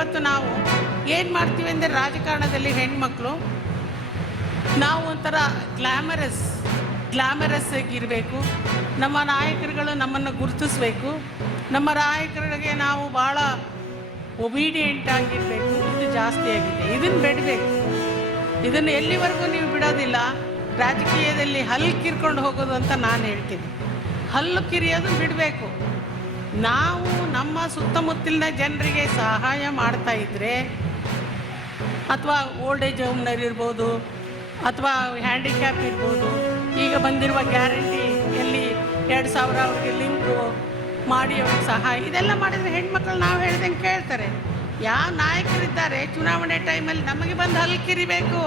ಇವತ್ತು ನಾವು ಏನು ಮಾಡ್ತೀವಿ ಅಂದರೆ ರಾಜಕಾರಣದಲ್ಲಿ ಹೆಣ್ಮಕ್ಳು ನಾವು ಒಂಥರ ಗ್ಲಾಮರಸ್ ಆಗಿರಬೇಕು. ನಮ್ಮ ನಾಯಕರುಗಳು ನಮ್ಮನ್ನು ಗುರುತಿಸಬೇಕು. ನಮ್ಮ ನಾಯಕರಿಗೆ ನಾವು ಭಾಳ ಒಬೀಡಿಯೆಂಟ್ ಆಗಿರಬೇಕು. ಇದು ಜಾಸ್ತಿ ಆಗಿದೆ. ಇದನ್ನು ಬಿಡಬೇಕು. ಇದನ್ನು ಎಲ್ಲಿವರೆಗೂ ನೀವು ಬಿಡೋದಿಲ್ಲ. ರಾಜಕೀಯದಲ್ಲಿ ಹಲ್ಲು ಕಿರ್ಕೊಂಡು ಹೋಗೋದು ಅಂತ ನಾನು ಹೇಳ್ತೀನಿ. ಹಲ್ಲು ಕಿರಿಯೋದು ಬಿಡಬೇಕು. ನಾವು ನಮ್ಮ ಸುತ್ತಮುತ್ತಲಿನ ಜನರಿಗೆ ಸಹಾಯ ಮಾಡ್ತಾ ಇದ್ದರೆ, ಅಥವಾ ಓಲ್ಡ್ ಏಜ್ ಹೋಮ್ನರ್ ಇರ್ಬೋದು, ಅಥವಾ ಹ್ಯಾಂಡಿಕ್ಯಾಪ್ ಇರ್ಬೋದು, ಈಗ ಬಂದಿರುವ ಗ್ಯಾರಂಟಿಯಲ್ಲಿ 2,000 ಅವ್ರಿಗೆ ಲಿಂಕು ಮಾಡಿ ಅವ್ರಿಗೆ ಸಹಾಯ, ಇದೆಲ್ಲ ಮಾಡಿದರೆ ಹೆಣ್ಮಕ್ಳು ನಾವು ಹೇಳ್ದಂಗೆ ಕೇಳ್ತಾರೆ. ಯಾವ ನಾಯಕರಿದ್ದಾರೆ ಚುನಾವಣೆ ಟೈಮಲ್ಲಿ ನಮಗೆ ಬಂದು ಹಲ್ಲು ಕಿರಿಬೇಕು,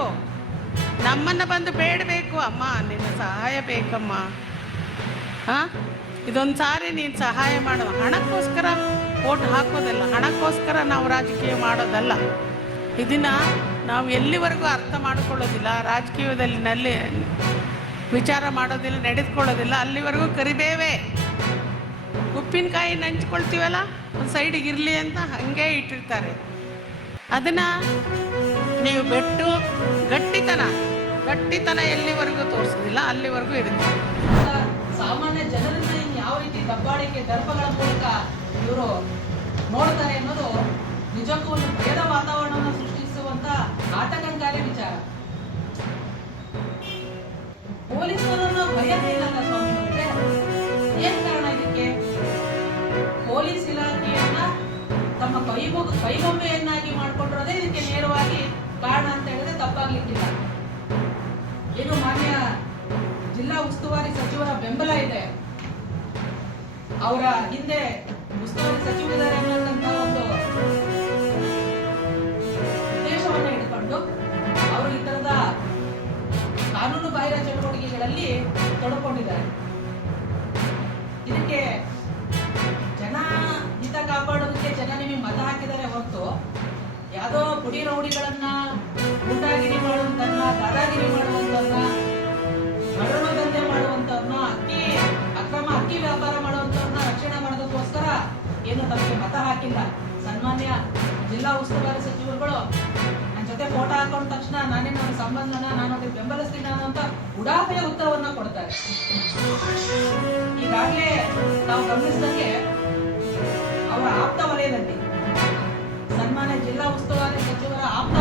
ನಮ್ಮನ್ನು ಬಂದು ಬೇಡಬೇಕು, ಅಮ್ಮ ನಿನ್ನ ಸಹಾಯ ಬೇಕಮ್ಮ, ಹಾಂ ಇದೊಂದು ಸಾರಿ ನೀನು ಸಹಾಯ ಮಾಡುವ. ಹಣಕ್ಕೋಸ್ಕರ ಓಟ್ ಹಾಕೋದಲ್ಲ, ಹಣಕ್ಕೋಸ್ಕರ ನಾವು ರಾಜಕೀಯ ಮಾಡೋದಲ್ಲ. ಇದನ್ನು ನಾವು ಎಲ್ಲಿವರೆಗೂ ಅರ್ಥ ಮಾಡಿಕೊಳ್ಳೋದಿಲ್ಲ, ರಾಜಕೀಯದಲ್ಲಿ ವಿಚಾರ ಮಾಡೋದಿಲ್ಲ, ನಡೆದುಕೊಳ್ಳೋದಿಲ್ಲ, ಅಲ್ಲಿವರೆಗೂ ಕರಿಬೇವೆ. ಉಪ್ಪಿನಕಾಯಿ ನೆಂಚ್ಕೊಳ್ತೀವಲ್ಲ, ಒಂದು ಸೈಡಿಗೆ ಇರಲಿ ಅಂತ ಹಾಗೆ ಇಟ್ಟಿರ್ತಾರೆ. ಅದನ್ನು ನೀವು ಬಿಟ್ಟು ಗಟ್ಟಿತನ ಎಲ್ಲಿವರೆಗೂ ತೋರಿಸೋದಿಲ್ಲ, ಅಲ್ಲಿವರೆಗೂ ಇರುತ್ತೆ. ಸಾಮಾನ್ಯ ಜನರನ್ನ ಯಾವ ರೀತಿ ದಬ್ಬಾಳಿಕೆ ದರ್ಪಗಳ ಮೂಲಕ ಇವರು ನೋಡ್ತಾರೆ ಅನ್ನೋದು ನಿಜಕ್ಕೂ ಒಂದು ಭಯದ ವಾತಾವರಣವನ್ನು ಸೃಷ್ಟಿಸುವಂತ ಆತಂಕಕಾರಿ ವಿಚಾರ. ಪೊಲೀಸರನ್ನ ಭಯನೇ ಇಲ್ಲಲ್ಲ ಸ್ವಾಮಿ ಅವ್ರಿಗೆ. ಏನ್ ಕಾರಣ ಇದಕ್ಕೆ? ಪೊಲೀಸ್ ಇಲಾಖೆಯನ್ನ ತಮ್ಮ ಕೈಗೊಂಬೆಯನ್ನಾಗಿ ಮಾಡ್ಕೊಂಡಿರೋದೇ ಇದಕ್ಕೆ ನೇರವಾಗಿ ಕಾರಣ ಅಂತ ಹೇಳಿದ್ರೆ ತಪ್ಪಾಗ್ಲಿಕ್ಕಿಲ್ಲ. ಏನು ಮಾನ್ಯ ಜಿಲ್ಲಾ ಉಸ್ತುವಾರಿ ಸಚಿವರ ಬೆಂಬಲ ಇದೆ, ಅವರ ಹಿಂದೆ ಉಸ್ತುವಾರಿ ಸಚಿವರಿದ್ದಾರೆ ಅನ್ನೋಂಥ ಒಂದು ಉದ್ದೇಶವನ್ನು ಇಟ್ಕೊಂಡು ಅವರು ಈ ತರದ ಕಾನೂನು ಬಾಹಿರ ಚಟುವಟಿಕೆಗಳಲ್ಲಿ ತೊಡಕೊಂಡಿದ್ದಾರೆ. ಇದಕ್ಕೆ ಜನ ಹಿತ ಕಾಪಾಡೋದಕ್ಕೆ ಜನ ನಿಮಗೆ ಮತ ಹಾಕಿದ್ದಾರೆ ಹೊರತು ಯಾವುದೋ ಪುಡಿ ರೌಡಿಗಳನ್ನ ಗೂಂಡಾಗಿರಿ ಮಾಡುವಂತನ್ನ, ದಾದಾಗಿರಿ ಮಾಡುವಂತನ್ನ, ಮರಳು ದಂಧೆ ಮಾಡುವಂತವ್ರನ್ನ, ಅಕ್ರಮ ಅಕ್ಕಿ ವ್ಯಾಪಾರ ಮಾಡುವಂತವ್ರನ್ನ ರಕ್ಷಣೆ ಮಾಡೋದಕ್ಕೋಸ್ಕರ ಏನು ತಮಗೆ ಮತ ಹಾಕಿಲ್ಲ. ಸನ್ಮಾನ್ಯ ಜಿಲ್ಲಾ ಉಸ್ತುವಾರಿ ಸಚಿವರುಗಳು ನನ್ನ ಜೊತೆ ಫೋಟೋ ಹಾಕೊಂಡ ತಕ್ಷಣ ನಾನೇ ನನ್ನ ಸಂಬಂಧನ ನಾನು ಅದಕ್ಕೆ ಬೆಂಬಲಿಸ್ತೀನಿ ಅನ್ನೋಂತ ಉಡಾಫೆಯ ಉತ್ತರವನ್ನ ಕೊಡ್ತಾರೆ. ಈಗಾಗಲೇ ನಾವು ಗಮನಿಸಿದಂಗೆ ಅವರ ಆಪ್ತ ವಲಯದಲ್ಲಿ, ಸನ್ಮಾನ್ಯ ಜಿಲ್ಲಾ ಉಸ್ತುವಾರಿ ಸಚಿವರ ಆಪ್ತ